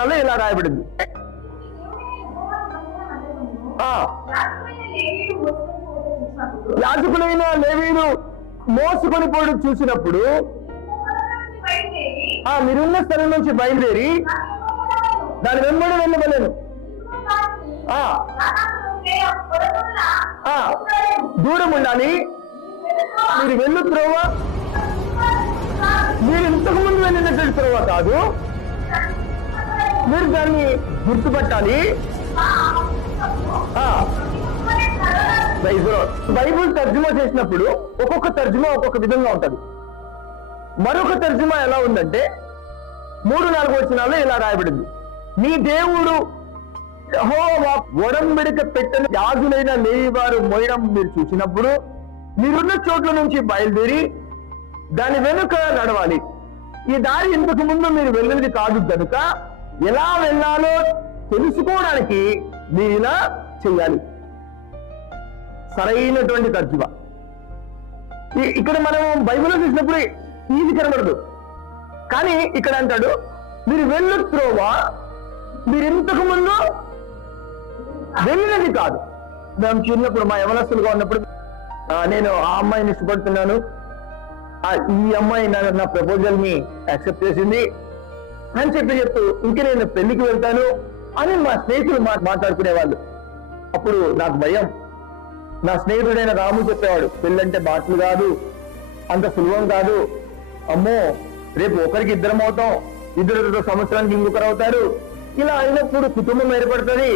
నాలుగు వచనాల్లో ఇలా రాయబడింది. యాజకులైన లేవీలు మోసుకొని పోవడం చూసినప్పుడు ఆ మీరున్న స్థలం నుంచి బయలుదేరి దాని వెంబడి వెళ్ళవలేను ఆ. ఆ. దూరం ఉండాలి. మీరు వెళ్ళు త్రోవ. మీరు ఇంతకు ముందు వెళ్ళినటువంటి త్రోవ కాదు. మీరు దాన్ని గుర్తుపట్టాలి. ఆ. బైబుల్ తర్జుమా చేసినప్పుడు ఒక్కొక్క తర్జుమా ఒక్కొక్క విధంగా ఉంటది. మరొక తర్జుమా ఎలా ఉందంటే మూడు నాలుగు వచనాల్లో ఇలా రాయబడింది. మీ దేవుడు యెహోవా ఒడంబడిక పెట్టిన యాజులైన లేనివారు మోయడం మీరు చూసినప్పుడు మీరున్న చోట్ల నుంచి బయలుదేరి దాని వెనుక నడవాలి. ఈ దారి ఇంతకు ముందు మీరు వెళ్ళినది కాదు కనుక ఎలా వెళ్ళాలో తెలుసుకోవడానికి మీరు ఇలా చేయాలి. సరైనటువంటి తర్జువ ఇక్కడ మనం బైబిల్లో చూసినప్పుడు ఈజీ కనబడదు. కానీ ఇక్కడ అంటాడు మీరు వెళ్ళు త్రోవా మీరు ఇంతకు ముందు వెళ్ళినది కాదు. మేము చిన్నప్పుడు మా యవనస్తులుగా ఉన్నప్పుడు నేను ఆ అమ్మాయిని ఇష్టపడుతున్నాను. ఆ, ఈ అమ్మాయి నా నా ప్రపోజల్ని యాక్సెప్ట్ చేసింది. అని చెప్పి చెప్తూ ఇంక నేను పెళ్ళికి వెళ్తాను అని మా స్నేహితులు మాట్లాడుకునేవాళ్ళు. మాట్లాడుకునే వాళ్ళు అప్పుడు నాకు భయం. నా స్నేహితుడైన రాము చెప్పేవాడు పెళ్ళంటే బాటలు కాదు అంత సులభం కాదు. అమ్మో రేపు ఒకరికి ఇద్దరం అవుతాం ఇద్దరు సంవత్సరానికి ఇంకొకరు అవుతారు. ఇలా అయినప్పుడు కుటుంబం ఏర్పడుతుంది.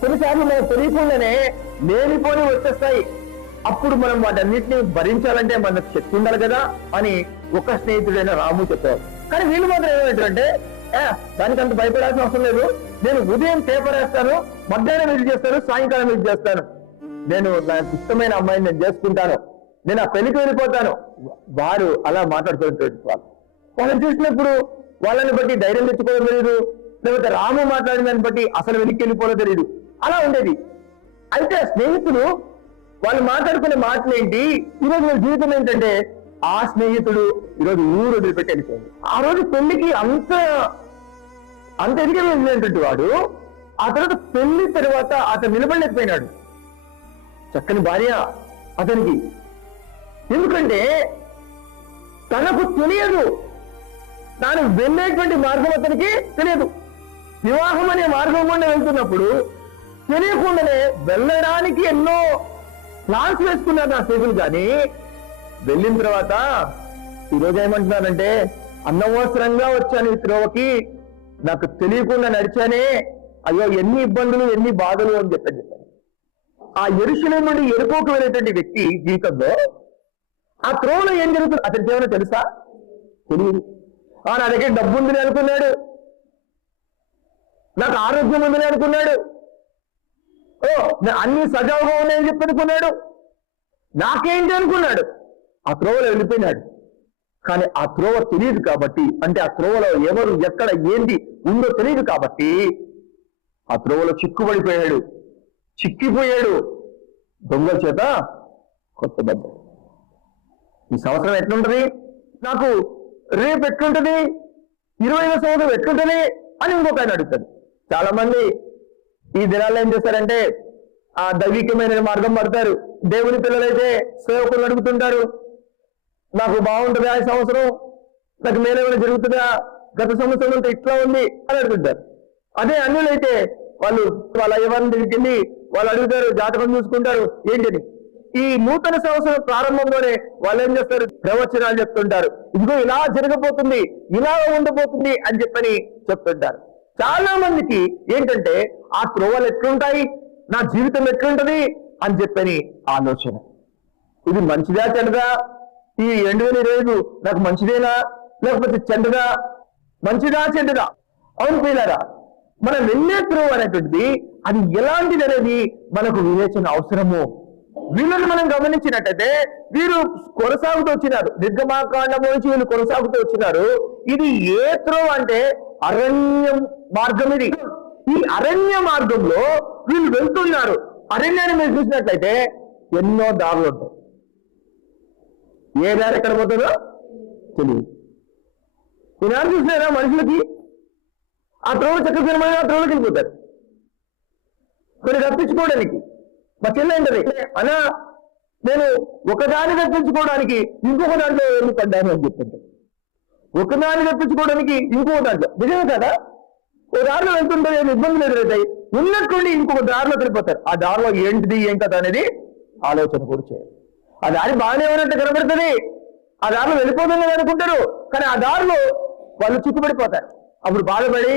కొన్నిసార్లు మనకు తెలియకుండానే లేనిపోని వచ్చేస్తాయి. అప్పుడు మనం వాటన్నిటిని భరించాలంటే మనకు శక్తి ఉండాలి కదా అని ఒక స్నేహితుడైన రాము చెప్పారు కానీ వీళ్ళు మాత్రం ఏమంటారంటే అంటే దానికి అంత భయపడాల్సిన అవసరం లేదు. నేను ఉదయం పేపర్ వేస్తాను మధ్యాహ్నం ఇది చేస్తాను సాయంకాలం ఇది చేస్తాను నేను నాకు ఇష్టమైన అమ్మాయిని నేను చేసుకుంటాను. నేను ఆ పెళ్ళికి వెళ్ళిపోతాను. వారు అలా మాట్లాడుతున్నటువంటి వాళ్ళు. వాళ్ళని చూసినప్పుడు వాళ్ళని బట్టి ధైర్యం తెచ్చుకోవడం తెలియదు లేకపోతే రాము మాట్లాడిన దాన్ని బట్టి అసలు వెనక్కి వెళ్ళిపోవడం తెలియదు అలా ఉండేది. అయితే స్నేహితులు వాళ్ళు మాట్లాడుకునే మాటలు ఏంటి? ఈరోజు వాళ్ళ జీవితం ఏంటంటే ఆ స్నేహితుడు ఈరోజు ఊరు వదిలిపెట్టి వెళ్ళిపోయింది ఆ రోజు పెళ్ళికి అంత అంత ఎదిగే వెళ్ళినటువంటి వాడు ఆ తర్వాత పెళ్ళి తర్వాత అతను నిలబడలేకపోయినాడు. చక్కని భార్య అతనికి. ఎందుకంటే తనకు తెలియదు. తాను వెళ్ళేటువంటి మార్గం అతనికి తెలియదు. వివాహం అనే మార్గం గుండా వెళ్తున్నప్పుడు తెలియకుండానే వెళ్ళడానికి ఎన్నో ప్లాన్స్ వేసుకున్నారు నా సేపులు కానీ వెళ్ళిన తర్వాత ఈరోజు ఏమంటున్నానంటే అనవసరంగా వచ్చాను ఈ త్రోవకి. నాకు తెలియకుండా నడిచానే అయ్యో ఎన్ని ఇబ్బందులు ఎన్ని బాధలు అని చెప్పని చెప్పాను ఆ ఎరుశలేం నుండి ఎరుకోకు వెళ్ళేటువంటి వ్యక్తి జీవితంలో ఆ త్రోవలో ఏం జరుగుతుంది? అతనికి ఏమైనా తెలుసా? తెలియదు. ఆ నా దగ్గర డబ్బు ఉందని అనుకున్నాడు. నాకు ఆరోగ్యం ఉందని అనుకున్నాడు. ఓ అన్ని సజావుగా ఉన్నాయని చెప్పి అనుకున్నాడు. నాకేంటి అనుకున్నాడు? ఆ త్రోవలో వెళ్ళిపోయినాడు. కానీ ఆ త్రోవ తెలియదు కాబట్టి అంటే ఆ త్రోవలో ఎవరు ఎక్కడ ఏంటి ఉందో తెలియదు కాబట్టి ఆ త్రోవలో చిక్కుబడిపోయాడు. చిక్కిపోయాడు. దొంగల చేత కొట్టబడ్డాడు ఈ సంవత్సరం ఎట్లుంటది? నాకు రేపు ఎట్లుంటది? ఇరవై ఐదో సంవత్సరం ఎట్లుంటది? అని ఇంకొక ఆయన అడుగుతాడు. చాలా మంది ఈ దినాల్లో ఏం చేస్తారంటే ఆ దైవికమైన మార్గం పడతారు. దేవుని పిల్లలైతే సేవకులు అడుగుతుంటారు. నాకు బాగుంటుందా ఈ సంవత్సరం నాకు మేలేమైనా జరుగుతుందా? గత సంవత్సరం అంతా ఇట్లా ఉంది అని అడుగుతారు అదే అన్యులైతే వాళ్ళు వాళ్ళ అయ్యవారిని దగ్గరికి వెళ్ళి వాళ్ళు అడుగుతారు జాతకం చూసుకుంటారు ఏంటిది? ఈ నూతన సంవత్సరం ప్రారంభంలోనే వాళ్ళు ఏం చేస్తారు? ప్రవచనాలు చెప్తుంటారు. ఇదిగో ఇలా జరగబోతుంది ఇలా ఉండబోతుంది అని చెప్పని చెప్తుంటారు. చాలా మందికి ఏంటంటే ఆ త్రోవలు ఎట్లుంటాయి? నా జీవితం ఎట్లుంటది? అని చెప్పని ఆలోచన. ఇది మంచిదా చెడదా ఈ రెండు వేల ఇరవై ఐదు నాకు మంచిదేనా? లేకపోతే చెడ్డదా? మంచిదా చెడ్డదా? అవును పిల్లరా మనం వెళ్ళే త్రో అనేటువంటిది అది ఎలాంటిది అనేది మనకు వివేచన అవసరము. వీళ్ళని మనం గమనించినట్టయితే వీరు కొనసాగుతూ వచ్చినారు. నిర్గమాకాండం నుంచి వీళ్ళు కొనసాగుతూ వచ్చినారు. ఇది ఏ త్రో అంటే అరణ్యం మార్గం ఇది. ఈ అరణ్య మార్గంలో వీళ్ళు వెళ్తున్నారు. అరణ్యాన్ని మీరు చూసినట్లయితే ఎన్నో దారులు ఉంటాయి. ఏ దారి ఎక్కడ పోతుందో తెలియదు. ఈనాడు చూసినారా మనుషులకి? ఆ త్రోవ చక్కగా ఆ త్రోవకి వెళ్ళిపోతారు. కొన్ని తప్పించుకోవడానికి మా చెల్లి ఏంటది నేను ఒకదాన్ని తప్పించుకోవడానికి ఇంకొక దాంట్లో వెళ్ళి పడ్డాను? అని చెప్తుంటాను ఒకదాన్ని తప్పించుకోవడానికి ఇంకొక దాంట్లో. నిజమే కదా? ఓ దారిలో వెళ్తుంటే ఏమి ఇబ్బందులు ఎదురవుతాయి ఉన్నట్టుండి ఇంకొక దారిలో వెళ్ళిపోతారు. ఆ దారిలో ఏంటిది ఏం కదా అనేది ఆలోచన కూడా చేయాలి ఆ దారి బాగానే ఉన్నట్టు కనబడుతుంది. ఆ దారిలో వెళ్ళిపోతుంది అనుకుంటారు. కానీ ఆ దారిలో వాళ్ళు చిక్కుపడిపోతారు అప్పుడు బాధపడి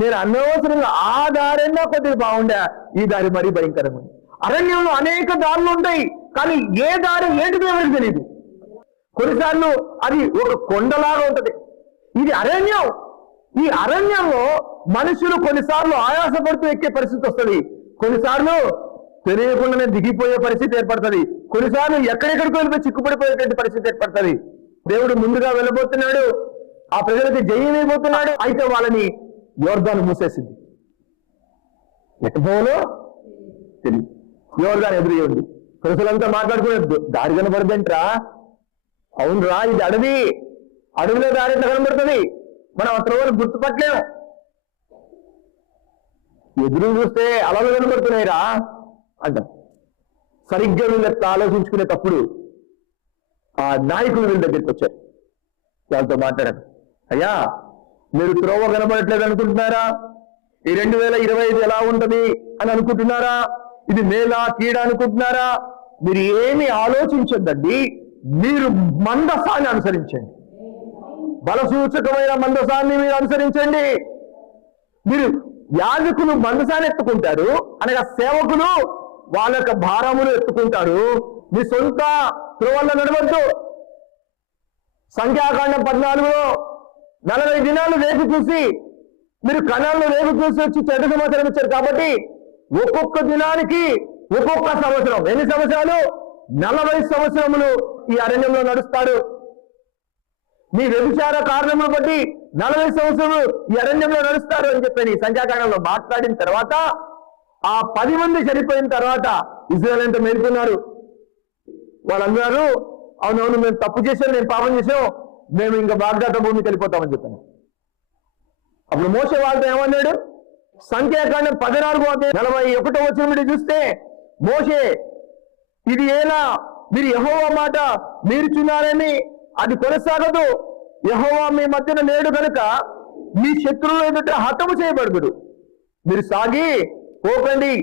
నేను అనవసరంగా ఆ దారైనా కొద్దిగా బాగుండే ఈ దారి మరీ భయంకరంగా ఉంది అరణ్యంలో అనేక దారులు ఉంటాయి. కానీ ఏ దారి ఏంటిదో ఎవరికి తెలియదు కొన్నిసార్లు అది ఒక కొండలాగా ఉంటది. ఇది అరణ్యం. ఈ అరణ్యంలో మనుషులు కొన్నిసార్లు ఆయాసపడుతూ ఎక్కే పరిస్థితి వస్తుంది. కొన్నిసార్లు తెలియకుండానే దిగిపోయే పరిస్థితి ఏర్పడుతుంది. కొన్నిసార్లు ఎక్కడెక్కడికి వెళ్ళిపోయి చిక్కుపడిపోయేటువంటి పరిస్థితి ఏర్పడుతుంది. దేవుడు ముందుగా వెళ్ళబోతున్నాడు. ఆ ప్రజలకి జయమైపోతున్నాడు అయితే వాళ్ళని యోర్దాను మూసేసింది. ఎటు తెలియదు యోర్ధాన్ ఎదురు ఉంది ప్రజలంతా మాట్లాడుకునే దారి కనబడదంట్రా? అవునురా ఇది అడవి. అడవిలో దారి ఎంత కనబడుతుంది? మనం ఆ త్రోవను గుర్తుపట్టలేము. ఎదురు చూస్తే అలలు కనబడుతున్నాయిరా అంటారు. సరిగ్గా వీళ్ళ ఆలోచించుకునేటప్పుడు ఆ నాయకులు వీళ్ళ దగ్గరికి వచ్చారు. వాళ్ళతో మాట్లాడారు. అయ్యా మీరు త్రోవ కనబడట్లేదు అనుకుంటున్నారా? ఈ రెండు వేల ఇరవై ఐదు ఎలా ఉంటది అని అనుకుంటున్నారా? ఇది మేలా కీడ అనుకుంటున్నారా? మీరు ఏమి ఆలోచించద్దండి. మీరు మందసాన్ని అనుసరించండి. బలసూచకమైన మందసాన్ని మీరు అనుసరించండి. మీరు యాజకులు మందసాన్ని ఎత్తుకుంటారు. అనగా సేవకులు వాళ్ళ యొక్క భారములు ఎత్తుకుంటారు. మీ సొంత త్రోవల్లో నడవద్దు. సంఖ్యాకాండం పద్నాలుగులో నలభై దినాలు రేపు చూసి మీరు కణాలను రేపు చూసి వచ్చి చెడు సంవత్సరం ఇచ్చారు కాబట్టి ఒక్కొక్క దినానికి ఒక్కొక్క సంవత్సరం. ఎన్ని సంవత్సరాలు? నలభై సంవత్సరములు ఈ అరణ్యంలో నడుస్తాడు మీ వ్యభిచార కారణములు బట్టి నలభై సంవత్సరములు ఈ అరణ్యంలో నడుస్తారు అని చెప్పి సంఖ్యాకాండంలో మాట్లాడిన తర్వాత ఆ పది మంది చనిపోయిన తర్వాత ఇజ్రాయల్ ఎంత మేలుకున్నారు. వాళ్ళందరూ అవునవును మేము తప్పు చేసాం నేను పాపం చేసాం మేము ఇంకా బాగ్దాత భూమికి వెళ్ళిపోతామని చెప్పాను. అప్పుడు మోసే వాళ్ళతో ఏమన్నాడు? సంఖ్యాకాండం పదనాలుగు అధ్యాయం నలభై ఒకటో వచ్చిన చూస్తే మోసే ఇది ఎలా మీరు యహోవా మాట మీరుచున్నారని అది కొనసాగదు. యహోవా మీ మధ్యన లేడు కనుక మీ శత్రువులు ఎదుట హతము చేయబడుగుడు మీరు సాగి పోకండి.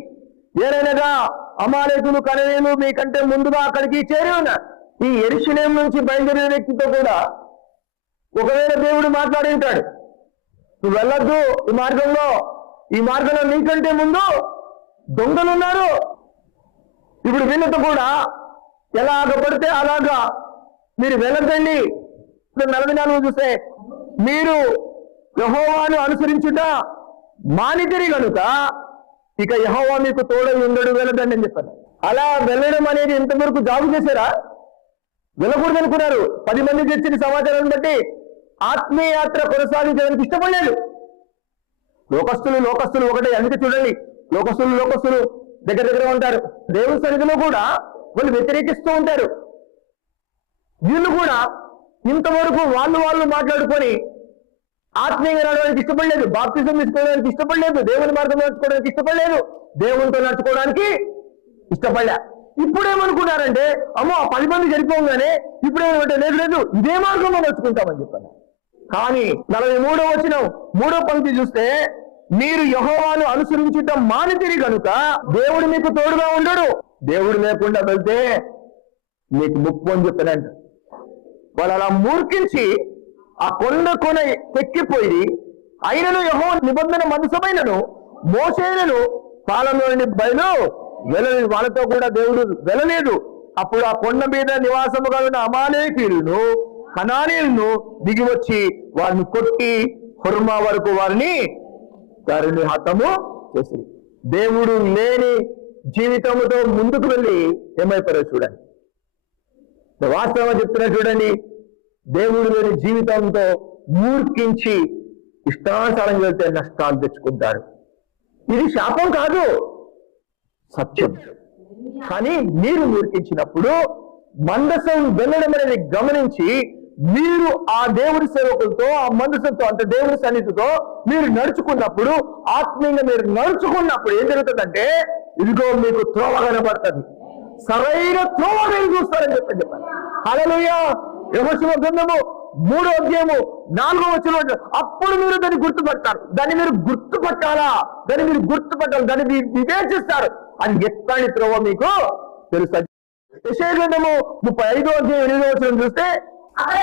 ఏరైనగా అమాలేకులు కనవేలు మీకంటే ముందుగా అక్కడికి చేరి ఉన్నారు ఈ ఎరుషులేం నుంచి బయలుదేరిన వ్యక్తితో కూడా ఒకవేళ దేవుడు మాట్లాడి ఉంటాడు. నువ్వు వెళ్ళొద్దు ఈ మార్గంలో. ఈ మార్గంలో నీకంటే ముందు దొంగలు ఉన్నారు ఇప్పుడు వీళ్ళతో కూడా ఎలాగ పడితే అలాగా మీరు వెళ్ళొద్దండి. ఇప్పుడు నలభై నాలుగు చూస్తే మీరు యహోవాను అనుసరించుట మానితిరి కనుక ఇక యహోవా మీకు తోడై ఉండడు వెళ్ళదండి అని చెప్పారు అలా వెళ్ళడం అనేది ఇంతవరకు జాబు చేశారా? వెళ్ళకూడదు అనుకున్నారు. పది మంది తెచ్చిన సమాచారాన్ని బట్టి ఆత్మీయాత్ర కొనసాగించడానికి ఇష్టపడలేదు. లోకస్తులు లోకస్తులు ఒకటే. అందుకే చూడండి లోకస్తులు లోకస్తులు దగ్గర దగ్గర ఉంటారు. దేవుని సన్నిధిలో కూడా వాళ్ళు వ్యతిరేకిస్తూ ఉంటారు. వీళ్ళు కూడా ఇంతవరకు వాళ్ళు వాళ్ళు మాట్లాడుకొని ఆత్మీయంగా నడవడానికి ఇష్టపడలేదు. బాప్తిజం తీసుకోవడానికి ఇష్టపడలేదు. దేవుని మార్గం నడుచుకోవడానికి ఇష్టపడలేదు. దేవునితో నడుచుకోవడానికి ఇష్టపడలే ఇప్పుడేమనుకున్నారంటే అమ్మో ఆ పది మంది చనిపోగానే ఇప్పుడేమంటే లేదు లేదు ఇదే మార్గంలో నడుచుకుంటామని చెప్పాను కానీ నలభై మూడో వచ్చిన మూడో పంక్తి చూస్తే మీరు యహోవాను అనుసరించడం మానితిరి కనుక దేవుడు మీకు తోడుగా ఉండడు. దేవుడు లేకుండా వెళ్తే మీకు ముప్పు అని చెప్పానంట వాళ్ళు అలా మూర్ఖించి ఆ కొండ కొన తెక్కిపోయి అయినను యహో నిబంధన మనసమైనను మోసేనను పాలనలోని బయలు వెళ్ళలేదు వాళ్ళతో కూడా దేవుడు వెళ్ళలేదు. అప్పుడు ఆ కొండ మీద నివాసము కలిగిన అమాలేకీయులను కణానీయులను దిగివచ్చి వారిని కొట్టి హుర్మా వరకు వారిని వారిని హతము చేసి దేవుడు లేని జీవితముతో ముందుకు వెళ్ళి ఏమైపోయారో చూడండి. వాస్తవం చెప్తున్నా చూడండి. దేవుడు లేని జీవితంతో మూర్ఖించి ఇష్టానుసారం వెళ్తే నష్టాలు తెచ్చుకుంటారు. ఇది శాపం కాదు సత్యం. కానీ మీరు మూర్ఖించినప్పుడు మందసం వెళ్ళడం అనేది గమనించి మీరు ఆ దేవుడి సేవకులతో ఆ మందసంతో అంటే దేవుడి సన్నిధితో మీరు నడుచుకున్నప్పుడు ఆత్మీయంగా మీరు నడుచుకున్నప్పుడు ఏం జరుగుతుందంటే ఇదిగో మీకు త్రోవ కనబడుతుంది. సరైన త్రోవ నేను చూస్తారని చెప్పండి చెప్పండి. అలలుయా యహోశివ గ్రంథము మూడో అధ్యాయము నాలుగో వచ్చిన అప్పుడు మీరు దాన్ని గుర్తుపడతారు. దాన్ని మీరు గుర్తుపట్టాలా? దాన్ని మీరు గుర్తుపట్టాలి. దాన్ని మీరు వివేచిస్తారు. అది ఎట్లాంటి త్రోవ మీకు తెలుసు? యెషయా గ్రంథము ముప్పై ఐదో అధ్యాయం ఎనిమిదో వచ్చిన చూస్తే అక్కడ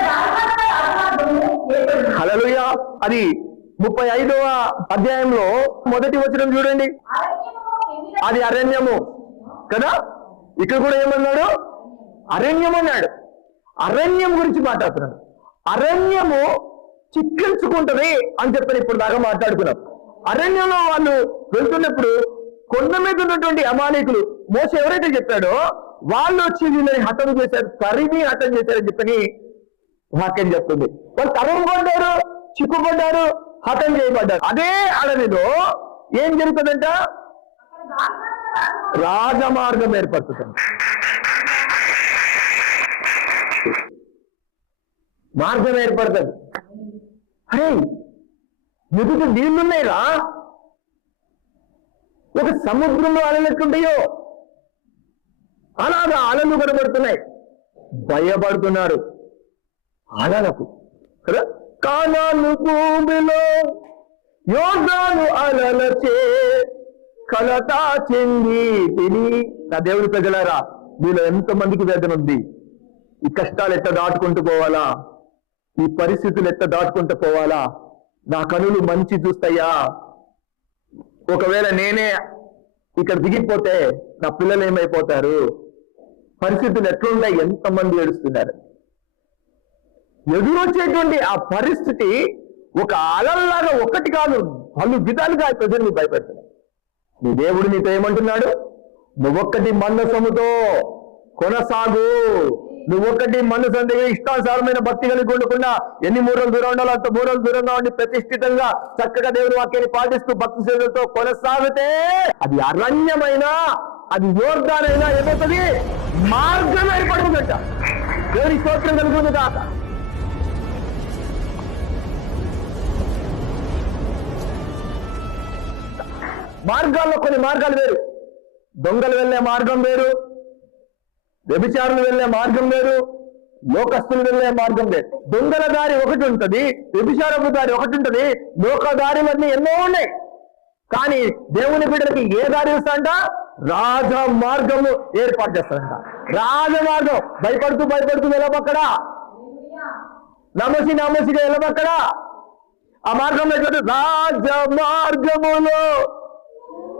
అది ముప్పై ఐదవ అధ్యాయంలో మొదటి వచనం చూడండి. అది అరణ్యము. కదా? ఇక్కడ కూడా ఏమన్నాడు? అరణ్యం అన్నాడు అరణ్యం గురించి మాట్లాడుతున్నాడు. అరణ్యము చిక్కించుకుంటది అని చెప్పని ఇప్పుడు దాకా మాట్లాడుకున్నాం. అరణ్యంలో వాళ్ళు వెళ్తున్నప్పుడు కొండ మీద ఉన్నటువంటి అమానికులు మోస ఎవరైతే చెప్పాడో వాళ్ళు వచ్చి వీళ్ళని హతం చేశారు తరిమి హతం చేశారని చెప్పని వాక్యం చెప్తుంది. వాళ్ళు తరవబడ్డారు చిక్కుపడ్డారు హతం చేయబడ్డారు. అదే అడవిలో ఏం జరుగుతుందంట? రాజమార్గం ఏర్పడుతుంది మార్గం ఏర్పడుతుంది. అరే ఎదుట నీళ్ళున్నాయిరా? ఒక సముద్రంలో అలలు ఎట్లుంటాయో అలాగా అలలు కనబడుతున్నాయి. భయపడుతున్నారు. అలలకు కదా? కానాలు భూమిలో యోగాను అలలచే కలత చెంది తిని. నా దేవుడి ప్రజలారా మీలో ఎంతమందికి వేదన ఉంది? ఈ కష్టాలు ఎట్లా దాటుకుంటూ పోవాలా? ఈ పరిస్థితులు ఎట్ట దాటుకుంటూ పోవాలా? నా కనులు మంచి చూస్తాయా? ఒకవేళ నేనే ఇక్కడ దిగిపోతే నా పిల్లలు ఏమైపోతారు? పరిస్థితులు ఎట్లున్నాయి ఎంతమంది ఏడుస్తున్నారు? ఎదురొచ్చేటువంటి ఆ పరిస్థితి ఒక అలల్లాగా ఒకటి కాదు పలు విధాలుగా ప్రజల్ని భయపెడుతున్నాయి. నీ దేవుడు నీతో ఏమంటున్నాడు? నువ్వొక్కటి మందసముతో కొనసాగు. నువ్వొక్కటి మనసు అందుకే ఇష్టానుసారమైన భక్తి కలిగి ఉండకుండా ఎన్ని మూడలు దూరం ఉండాలో అంత మూరలు దూరంగా ఉండి ప్రతిష్ఠితంగా చక్కగా దేవుని వాక్యాన్ని పాటిస్తూ భక్తి సేవలతో కొనసాగితే అది అరణ్యమైన అది యోర్ధానైనా ఏమవుతుంది? మార్గం ఏర్పడుతుందట. దేవుని స్తోత్రం కలుగుతుంది కాక మార్గాల్లో కొన్ని మార్గాలు వేరు. దొంగలు వెళ్ళే మార్గం వేరు. వ్యభిచారులు వెళ్ళే మార్గం వేరు లోకస్తులు వెళ్ళే మార్గం వేరు. దొంగల దారి ఒకటి ఉంటుంది వ్యభిచారపు దారి ఒకటి ఉంటుంది లోక దారిలన్నీ ఎన్నో ఉన్నాయి. కానీ దేవుని బిడ్డలకి ఏ దారి ఇస్తాడంట రాజ మార్గము ఏర్పాటు చేస్తాడంట రాజ మార్గం. భయపడుతూ భయపడుతూ వెళ్ళబక్కడా? నమసి నమసిగా వెళ్ళబక్కడా? ఆ మార్గంలో ఎట్లా రాజ మార్గములో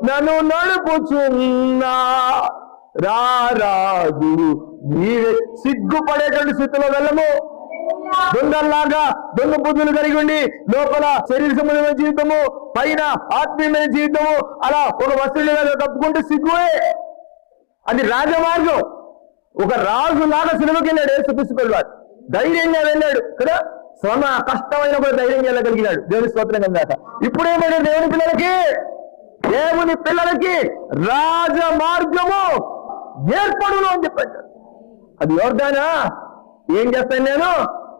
నన్ను నడుపుచున్నా. రారాజు నీవే సిగ్గుపడేటువంటి స్థితిలో వెళ్ళము. దొంగల్లాగా దొంగ బుద్ధులు కలిగి ఉండి లోపల శరీర సంబంధమైన జీవితము పైన ఆత్మీయమైన జీవితము అలా ఒక వస్తువులుగా తప్పుకుంటే సిగ్గువే. అది రాజమార్గం. ఒక రాజు లాగా సినిమాకి వెళ్ళాడు యేసుక్రీస్తువాడు ధైర్యంగా వెళ్ళాడు కదా? శ్రమ కష్టమైన కూడా ధైర్యంగా వెళ్ళగలిగినాడు. దేవుని స్తోత్రం కదాక ఇప్పుడేమైనా దేవుని పిల్లలకి? దేవుని పిల్లలకి రాజ మార్గము ఏర్పడును అని చెప్పాడు. అది ఎవరిదానా ఏం చేస్తాను నేను?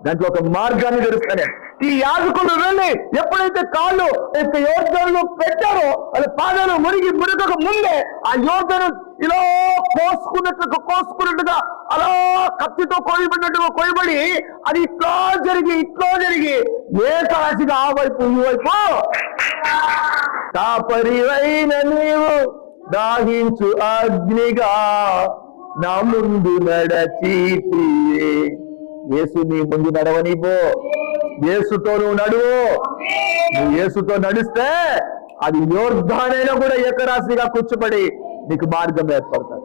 దాంట్లో ఒక మార్గాన్ని తెరుస్తాను. ఈ యాజకుడు వెళ్ళి ఎప్పుడైతే కాళ్ళు యొక్క యోధనలు పెట్టారో అది పాదాలు మురిగి మురికకు ముందే ఆ యోర్ధను ఇలా కోసుకున్నట్టు కోసుకున్నట్టుగా అలా కత్తితో కోయబడినట్టుగా కోయబడి అది ఇట్లా జరిగి ఇట్లా జరిగి ఏకాశిగా ఆ వైపు ఈ వైపు. కాపరివైన నీవు దాహించు అగ్నిగా నా ముందు నడచి ప్రియే. యేసు నీ ముందు నడవనిపో యేసుతో నువ్వు నడువు. నువ్వు యేసుతో నడిస్తే అది యోర్ధానైనా కూడా ఏకరాశిగా కూర్చోబడి నీకు మార్గం ఏర్పడతాడు.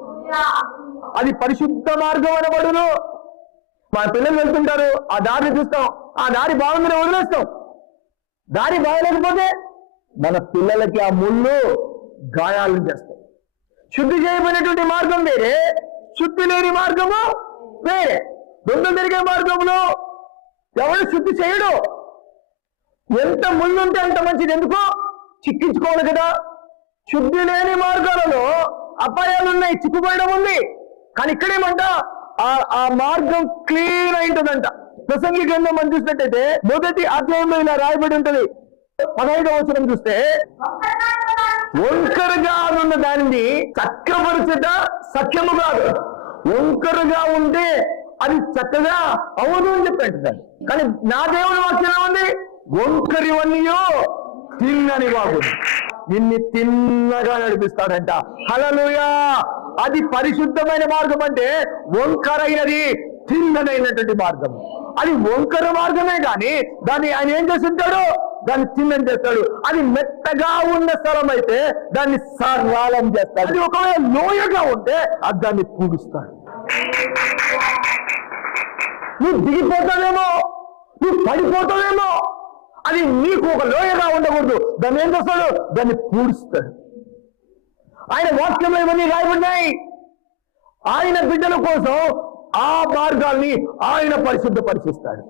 అది పరిశుద్ధ మార్గం అనబడును. మా పిల్లలు వెళ్తుంటారు. ఆ దారిని చూస్తాం. ఆ దారి బాగుందని వదిలేస్తాం. దారి బాగలేకపోతే మన పిల్లలకి ఆ ముళ్ళు గాయాలను చేస్తాయి. శుద్ధి చేయబడినటువంటి మార్గం వేరే శుద్ధి లేని మార్గము వేరే. దొంగ తిరిగే మార్గంలో ఎవరు శుద్ధి చేయడు. ఎంత ముళ్ళు ఉంటే అంత మంచిది. ఎందుకు? చిక్కించుకోవాలి కదా. శుద్ధి లేని మార్గాలలో అపాయాలు ఉన్నాయి చిక్కుపోయడం ఉంది. కానీ ఇక్కడేమంట? ఆ ఆ మార్గం క్లీన్ అయింటదంట. ప్రసంగి గ్రంథం మనం చూసినట్టయితే మొదటి అధ్యాయంలో ఇలా రాయబడి ఉంటది. పదహైదవ వచనం చూస్తే ఒంకరుగా ఉన్న దానిని చక్కపరచుట సత్యము కాదు. ఒంకరుగా ఉంటే అది చక్కగా అవును అని చెప్పాడు దాన్ని కానీ నా దేవుని వాక్యం ఉంది? ఒంకరివన్నీయో తిన్నని బాబు నిన్ను తిన్నగా నడిపిస్తాడంట. హలలుయా అది పరిశుద్ధమైన మార్గం అంటే వంకరైనది తిన్ననైనటువంటి మార్గం అది వంకర మార్గమే కానీ దాన్ని ఆయన ఏం చేస్తుంటాడు? దాన్ని తిన్నని చేస్తాడు. అది మెత్తగా ఉన్న స్థలం అయితే దాన్ని సర్వాలం చేస్తాడు. అది ఒకవేళ లోయగా ఉంటే అది దాన్ని పూడుస్తాడు. నువ్వు దిగిపోతావేమో? నువ్వు పడిపోతావేమో? అది నీకు ఒక లోయగా ఉండకూడదు. దాన్ని ఏం చేస్తాడు? దాన్ని పూడుస్తాడు. ఆయన వాక్యంలో ఇవన్నీ రాయబడినాయి ఆయన బిడ్డల కోసం ఆ మార్గాల్ని ఆయన పరిశుద్ధపరిచిస్తాడు.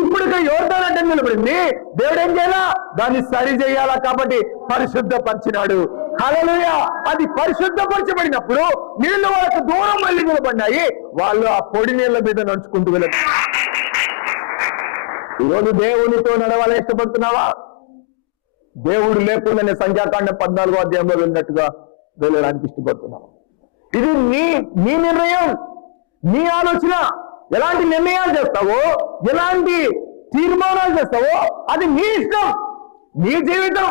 ఇప్పుడు ఇక్కడ యోర్దాన్ అంటే నిలబడింది. దేవుడు ఏం చేయాలా? దాన్ని సరి చేయాలా కాబట్టి పరిశుద్ధపరిచినాడు. హల్లెలూయ! అది పరిశుద్ధపరచబడినప్పుడు నీళ్ళు వాళ్ళకు దూరం మళ్ళీ నిలబడినాయి. వాళ్ళు ఆ పొడి నీళ్ళ మీద నడుచుకుంటూ వెళ్ళదు ఈరోజు దేవునితో నడవాలని ఇష్టపడుతున్నావా? దేవుడు లేకుండానే సంఖ్యాకాండం పద్నాలుగో అధ్యాయంలో వెళ్ళినట్టుగా వెళ్ళడానికి ఇష్టపడుతున్నావు? ఇది నీ నీ నిర్ణయం నీ ఆలోచన. ఎలాంటి నిర్ణయాలు చేస్తావో ఎలాంటి తీర్మానాలు చేస్తావో అది నీ ఇష్టం. నీ జీవితం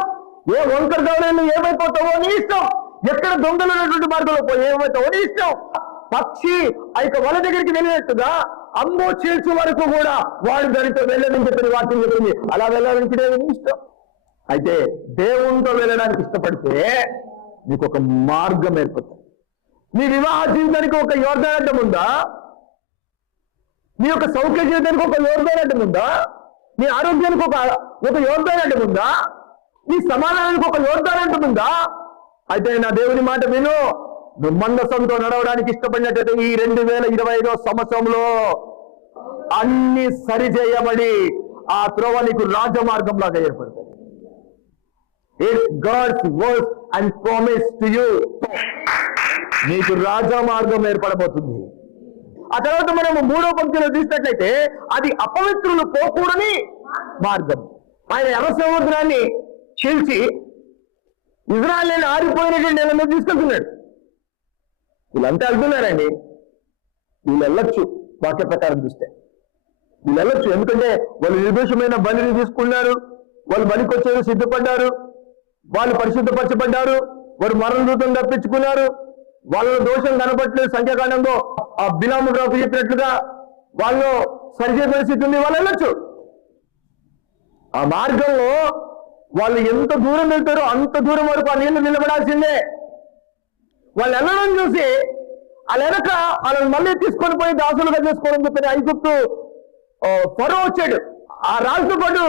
ఏ వంకర గౌరవంలో ఏమైపోతావో నీ ఇష్టం. ఎక్కడ దొంగలు ఉన్నటువంటి మార్గంలో పోయి ఏమైతావో నీ ఇష్టం. పక్షి ఆ యొక్క వల దగ్గరికి వెళ్ళినట్టుగా అమ్మో చేర్చు వరకు కూడా వాడు దానితో వెళ్ళని చెప్పిన వాక్యం చెప్పింది. అలా వెళ్ళాలనుకునేది నీ ఇష్టం. అయితే దేవునితో వెళ్ళడానికి ఇష్టపడితే నీకు ఒక మార్గం ఏర్పడుతుంది. నీ వివాహ జీవితానికి ఒక యోర్దానటం ఉందా? నీ యొక్క సౌఖ్య జీవితానికి ఒక యోర్దానటం ఉందా? నీ ఆరోగ్యానికి ఒక ఒక యోర్దానటం ఉందా? నీ సమాధానానికి ఒక యోర్దానటం ఉందా? అయితే నా దేవుని మాట విను. నువ్వు మందసంతో నడవడానికి ఇష్టపడినట్టయితే ఈ రెండు వేల ఇరవై ఐదో సంవత్సరంలో అన్ని సరిచేయబడి ఆ త్రోవ నీకు రాజమార్గంలాగా ఏర్పడుతుంది. It's God's words and promise to you నీకు రాజమార్గం ఏర్పడబోతుంది. ఆ తర్వాత మనము మూడో పంక్తిలో చూసినట్లయితే అది అపవిత్రులు పోకూడని మార్గం. ఆయన ఎర్ర సముద్రాన్ని చీల్చి ఇజ్రాయల్ ఆరిపోయినటువంటి నెల మీద తీసుకెళ్తున్నాడు వీళ్ళంతా వెళ్తున్నారండి. వీళ్ళు వెళ్ళొచ్చు వాక్య ప్రకారం చూస్తే. వీళ్ళు వెళ్ళొచ్చు ఎందుకంటే వాళ్ళు నిర్దేశమైన బలిని తీసుకున్నారు. వాళ్ళు బలికి వచ్చేది సిద్ధపడ్డారు. వాళ్ళు పరిశుద్ధపరచబడ్డారు. వారు మరణ దూతం తప్పించుకున్నారు. వాళ్ళ దోషం కనపట్లేదు సంఖ్యాకాండంలో. ఆ బిలాము రాపు చెప్పినట్లుగా వాళ్ళు సరిచే పరిస్థితి ఉంది వాళ్ళు వెళ్ళొచ్చు. ఆ మార్గంలో వాళ్ళు ఎంత దూరం వెళ్తారో అంత దూరం వరకు ఆ నీళ్ళు నిలబడాల్సిందే. వాళ్ళు వెళ్ళడం చూసి వాళ్ళు వెనక వాళ్ళని మళ్ళీ తీసుకొని పోయి దాసులుగా చేసుకోవడం చెప్పిన ఐగుప్తు ఫరో వచ్చాడు. ఆ రాజుతో పాటు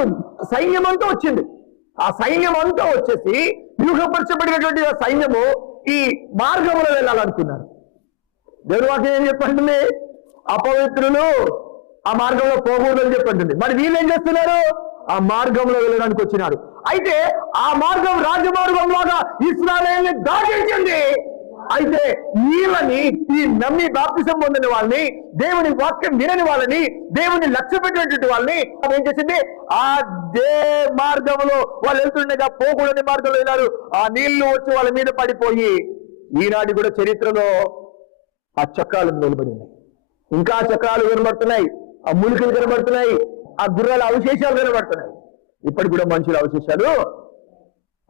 సైన్యం అంతా వచ్చింది. ఆ సైన్యం అంతా వచ్చేసి వ్యూహపరచబడినటువంటి సైన్యము ఈ మార్గంలో వెళ్ళాలనుకున్నారు. దేవుని వాక్యం ఏం చెప్పండి అపవిత్రులు ఆ మార్గంలో పోకూడదని చెప్పంటుంది. మరి వీళ్ళు ఏం చేస్తున్నారు? ఆ మార్గంలో వెళ్ళడానికి వచ్చినారు. అయితే ఆ మార్గం రాజమార్గం లాగా ఇస్రాయల్ని దాటించింది. అయితే వీళ్ళని ఈ నమ్మి బాప్తిసం పొందిన వాళ్ళని దేవుని వాక్యం వినని వాళ్ళని దేవుని లక్ష్య పెట్టినటువంటి వాళ్ళని అది ఏం చేసింది? ఆ దే మార్గంలో వాళ్ళు వెళ్తుండగా పోకూడని మార్గంలో వెళ్ళారు. ఆ నీళ్ళు వచ్చి వాళ్ళ మీద పడిపోయి ఈనాటి కూడా చరిత్రలో ఆ చక్రాలు నిలబడి ఉన్నాయి ఇంకా చక్రాలు కనబడుతున్నాయి. ఆ ములికలు కనబడుతున్నాయి. ఆ గుర్రాల అవశేషాలు కనబడుతున్నాయి. ఇప్పటికి కూడా మనుషుల అవశేషాలు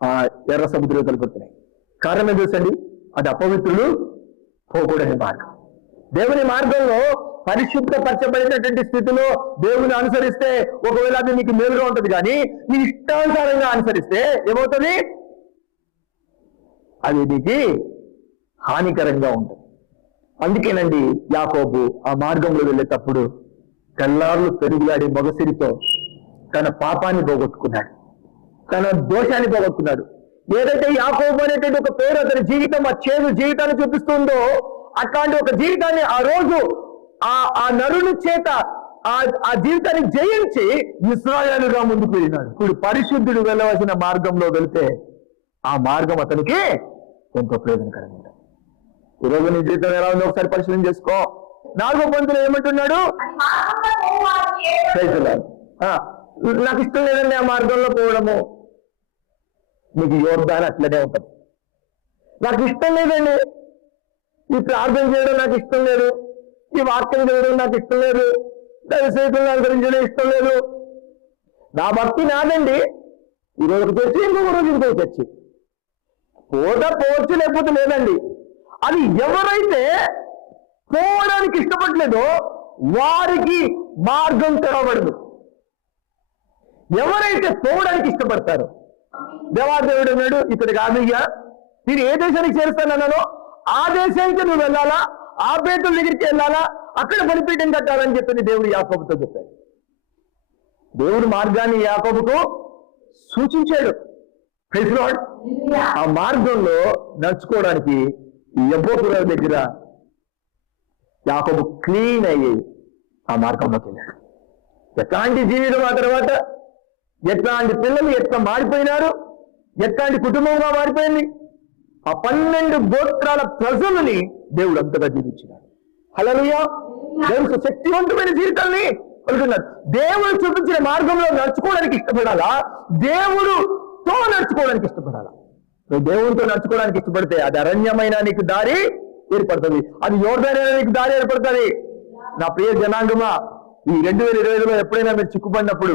ఆ ఎర్ర సముద్రంలో కనబడుతున్నాయి కారణం ఏం చూసండి అది అపవిత్రులు పోకూడని మార్గం. దేవుని మార్గంలో పరిశుద్ధపరచబడినటువంటి స్థితిలో దేవుని అనుసరిస్తే ఒకవేళ అది నీకు మేలుగా ఉంటుంది కానీ నీ ఇష్టానుసారంగా అనుసరిస్తే ఏమవుతుంది? అది నీకు హానికరంగా ఉంటుంది. అందుకేనండి యాకోబు ఆ మార్గంలో వెళ్ళేటప్పుడు తెల్లార్లు పెరుగులాడి మొగసిరితో. తన పాపాన్ని పోగొట్టుకున్నాడు. తన దోషాన్ని పోగొట్టుకున్నాడు. ఏదైతే యాకోబు అనేటువంటి ఒక పేరు అతని జీవితం ఆ చేదు జీవితాన్ని చూపిస్తుందో అట్లాంటి ఒక జీవితాన్ని ఆ రోజు ఆ ఆ నరుని చేత ఆ ఆ జీవితాన్ని జయించి ఇస్రాయలుగా ముందుకు వెళ్ళినాడు. ఇప్పుడు పరిశుద్ధుడు వెళ్ళవలసిన మార్గంలో వెళితే ఆ మార్గం అతనికి ఎంతో ప్రయోజనకరంగా ఈరోజు నీ జీవితం ఎలా ఉందో ఒకసారి పరిశీలన చేసుకో. నాలుగో పంతులు ఏమంటున్నాడు? నాకు ఇష్టం లేదండి ఆ మార్గంలో పోవడము. నీకు యోగ్దాన్ని అట్లనే ఉంటుంది. నాకు ఇష్టం లేదండి. ఈ ప్రార్థన చేయడం నాకు ఇష్టం లేదు. ఈ వాక్యం చేయడం నాకు ఇష్టం లేదు. దయచేతులు అనుసరించడం ఇష్టం లేదు. నా భక్తి నాదండి. ఈ రోజు చర్చి ఇంకొక రోజు ఇంకొక చర్చి. పోట పోవచ్చు లేకపోతే లేదండి. అది ఎవరైతే పోవడానికి ఇష్టపడలేదో వారికి మార్గం తెరవబడదు ఎవరైతే పోవడానికి ఇష్టపడతారో దేవాదేవుడు అన్నాడు ఇక్కడికి ఆమెయ్యా నేను ఏ దేశానికి చేరుస్తానన్నానో ఆ దేశానికి నువ్వు వెళ్ళాలా ఆ పేతుల దగ్గరికి వెళ్ళాలా అక్కడ బలిపీఠం కట్టాలని చెప్పి దేవుడు యాకోబుతో చెప్పాడు. దేవుడు మార్గాన్ని యాకోబుకు సూచించాడు. ఆ మార్గంలో నడుచుకోవడానికి ఎవ్వపుర దగ్గర యాకోబు క్లీన్ అయ్యి ఆ మార్గంలోకి వెళ్ళాడు. ఎట్లాంటి జీవితం ఆ తర్వాత? ఎట్లాంటి పిల్లలు ఎట్లా మారిపోయినారు? ఎట్లాంటి కుటుంబంగా మారిపోయింది? ఆ పన్నెండు గోత్రాల ప్రజలని దేవుడు అంతగా జీవించినాడు హలోయా దేవుడు శక్తివంతమైన జీవితాన్ని పలుకున్నారు దేవుడు చూపించిన మార్గంలో నడుచుకోవడానికి ఇష్టపడాలా? దేవుడుతో నడుచుకోవడానికి ఇష్టపడాలా? నువ్వు దేవునితో నడుచుకోవడానికి ఇష్టపడితే అది అరణ్యమైన నీకు దారి ఏర్పడుతుంది. అది యోర్ధనైన నీకు దారి ఏర్పడుతుంది. నా ప్రియ జనాంగమా ఈ రెండు వేల ఇరవై ఐదులో ఎప్పుడైనా మీరు చిక్కుపడినప్పుడు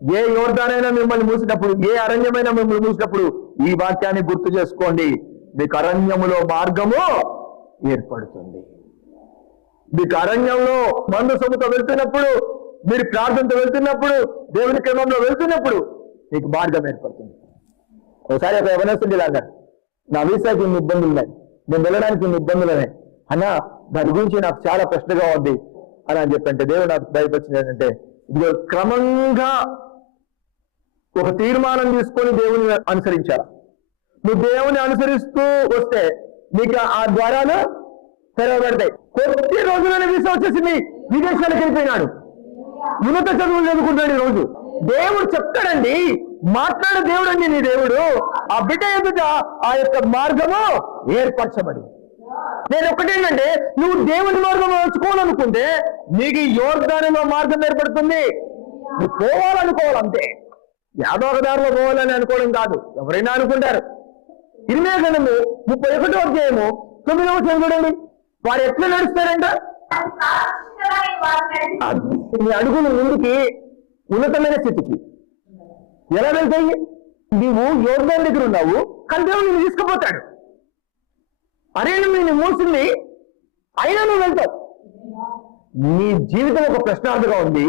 ఏ యోర్ధానైనా మిమ్మల్ని మూసినప్పుడు ఏ అరణ్యమైనా మిమ్మల్ని మూసినప్పుడు ఈ వాక్యాన్ని గుర్తు చేసుకోండి. మీకు అరణ్యములో మార్గము ఏర్పడుతుంది. మీకు అరణ్యంలో మందు సొమ్ముతో వెళ్తున్నప్పుడు మీరు ప్రార్థనతో వెళ్తున్నప్పుడు దేవుని క్రమంలో వెళ్తున్నప్పుడు మీకు మార్గం ఏర్పడుతుంది. ఒకసారి ఒక యవనస్తుడు ఇలా అన్నాడు నా వీసాకి ఇన్ని ఇబ్బందులు ఉన్నాయి. నేను వెళ్ళడానికి ఇన్ని ఇబ్బందులు ఉన్నాయి. అన్న దాని గురించి నాకు చాలా ప్రశ్నగా ఉంది అని అని చెప్పంటే దేవుడు నాకు బయటపరిచింది ఏంటంటే ఇదిగో క్రమంగా ఒక తీర్మానం తీసుకొని దేవుని అనుసరించాలి? నువ్వు దేవుని అనుసరిస్తూ వస్తే నీకు ఆ ద్వారాలు తెరవబడతాయి. కొద్ది రోజులనే వీసా వచ్చేసింది. విదేశాలకు వెళ్ళిపోయినాడు. ఉన్నత చదువులు చదువుకుంటాడు ఈ రోజు. దేవుడు చెప్తాడండి మాట్లాడే దేవుడు అండి నీ దేవుడు. ఆ బిడ్డ ఎదుట ఆ యొక్క మార్గము ఏర్పరచబడి. నేను ఒకటేంటంటే నువ్వు దేవుని మార్గం వచ్చుకోవాలనుకుంటే నీకు ఈ యోర్దానిలో మార్గం ఏర్పడుతుంది. నువ్వు పోవాలనుకోవాలంతే. యాదో ఒక దారిలో పోవాలని అనుకోవడం కాదు. ఎవరైనా అనుకుంటారు. ఇరిమే గణము ముప్పై ఒకటో అధ్యాయము తొమ్మిదవ చూడండి. వారు ఎట్లా నడుస్తారంట? అడుగులు ముందుకి ఉన్నతమైన స్థితికి. ఎలా వెళ్తాయి? నీవు యోగం దగ్గర ఉన్నావు కానీ దేవుడు నిన్ను తీసుకుపోతాడు. అరే నువ్వు నేను మూసింది అయినా నువ్వు వెళ్తావు. నీ జీవితం ఒక ప్రశ్నార్థగా ఉంది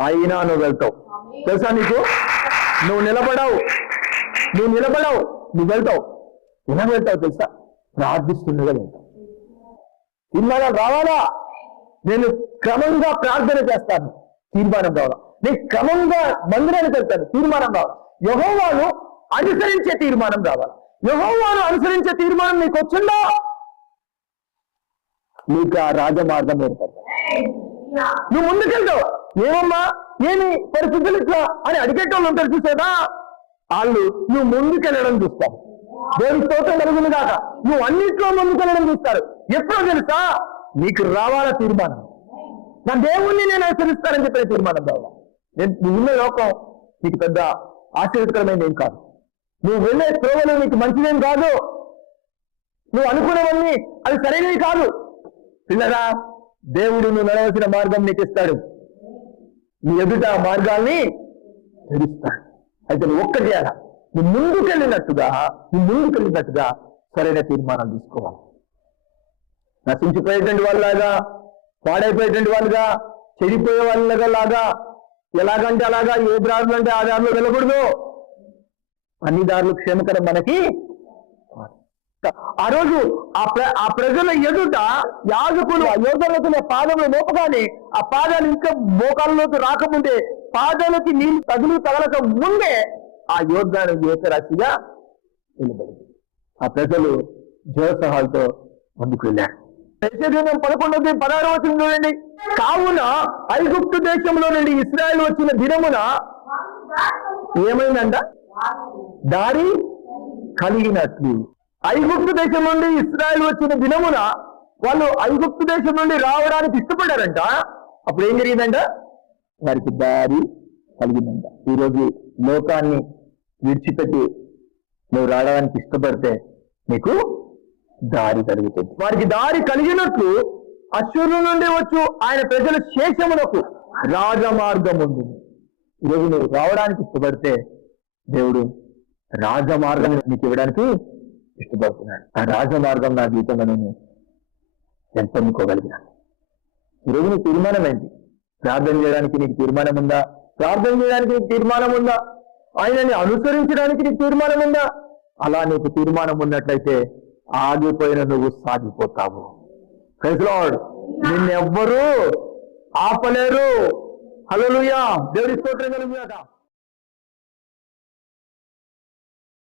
అయినా నువ్వు వెళ్తావు. తెలుసా నీకు? నువ్వు నిలబడావు. నువ్వు నిలబడావు. నువ్వు వెళ్తావు. ఎలా వెళ్తావు తెలుసా? ప్రార్థిస్తుండగా వెళ్తావు. ఇన్నాళ్ళ రావాలా? నేను క్రమంగా ప్రార్థన చేస్తాను. తీర్మానం కావాలా నేను క్రమంగా మందిరానికి వెళ్తాను తీర్మానం రావాలి. యహోవాను అనుసరించే తీర్మానం రావాలి. యహోవాను అనుసరించే తీర్మానం నీకు వచ్చిందా? నీకు ఆ రాజమార్గం ఏర్పడుతుంది నువ్వు ముందుకెళ్తావు. ఏమమ్మా? ఏమి? పరిస్థితులు ఇట్లా అని అడిగేటోళ్ళు ఉంటారు చూసేదా వాళ్ళు నువ్వు ముందుకెళ్ళడం చూస్తావు దేవుని స్తోత్రం కలుగును కాక నువ్వు అన్నింటిలో ముందుకెళ్ళడం చూస్తారు. ఎప్పుడో తెలుసా? నీకు రావాల తీర్మానం? నా దేవుణ్ణి నేను అనుసరిస్తానని చెప్పిన తీర్మానం రావాలా. నేను నువ్వున్న లోకం నీకు పెద్ద ఆశ్చర్యకరమైనది ఏం కాదు. నువ్వు వెళ్ళే త్రోవలు నీకు మంచిదేం కాదు. నువ్వు అనుకునేవన్నీ అది సరైనవి కాదు. పిల్లరా దేవుడు నువ్వు నడవలసిన మార్గం నీకు ఇస్తాడు. నీ ఎదుట ఆ మార్గాల్ని తెలుస్తాడు అయితే నువ్వు ఒక్కటి చేయాలా? నువ్వు ముందుకెళ్ళినట్టుగా నువ్వు ముందుకెళ్ళినట్టుగా సరైన తీర్మానం తీసుకోవాలి. నశించిపోయేటువంటి వాళ్ళలాగా పాడైపోయేటువంటి వాళ్ళుగా చెడిపోయే వాళ్ళగా లాగా ఎలాగంటే అలాగా ఏ దారులు అంటే ఆ దారిలో వెళ్ళకూడదు. అన్ని దారులు క్షేమకరం మనకి. ఆ రోజు ఆ ప్ర ఆ ప్రజల ఎదుట యాజకులు ఆ పాదములు మోపగానే ఆ పాదాలు ఇంకా మోకాళ్ళలోకి రాకముందే పాదాలకి నీళ్ళు తగులు తగలక ముందే ఆ యోధాను ఏకరాశిగా నిలబడింది. ఆ ప్రజలు జయసహాలతో ముందుకు వెళ్ళారు. దైత్యదినం పదకొండవది పదహారు వచ్చిన చూడండి. కావున ఐగుప్తు దేశంలో నుండి ఇస్రాయల్ వచ్చిన దినమున దారి ఏమైందంట? దారి కలిగినట్లు. ఐగుప్తు దేశం నుండి ఇస్రాయల్ వచ్చిన దినమున వాళ్ళు ఐగుప్తు దేశం నుండి రావడానికి ఇష్టపడారంట అప్పుడు ఏం జరిగిందంట? వారికి దారి కలిగిందంట. ఈరోజు లోకాన్ని విడిచిపెట్టి నువ్వు రావడానికి ఇష్టపడితే నీకు దారి కలుగుతుంది వారికి దారి కలిగినట్లు అశ్వరు నుండి వచ్చు ఆయన ప్రజల శేషమునకు రాజమార్గం ఉంది. ఈరోజు నువ్వు రావడానికి ఇష్టపడితే దేవుడు రాజమార్గం నీకు ఇవ్వడానికి ఇష్టపడుతున్నాడు. ఆ రాజమార్గం నా జీవితంలో నేను పెంపొందుకోగలిగినాను ఈరోజు నీ తీర్మానం ఏంటి? ప్రార్థన చేయడానికి నీకు తీర్మానం ఉందా? ప్రార్థన చేయడానికి నీకు తీర్మానం ఉందా? ఆయనని అనుసరించడానికి నీకు తీర్మానం ఉందా? అలా నీకు తీర్మానం ఉన్నట్లయితే ఆగిపోయిన నువ్వు సాగిపోతావు. లార్డ్ నిన్నెవ్వరూ ఆపలేరు. హలోలుయా దేవుడి స్తోత్రం కలుగుగాక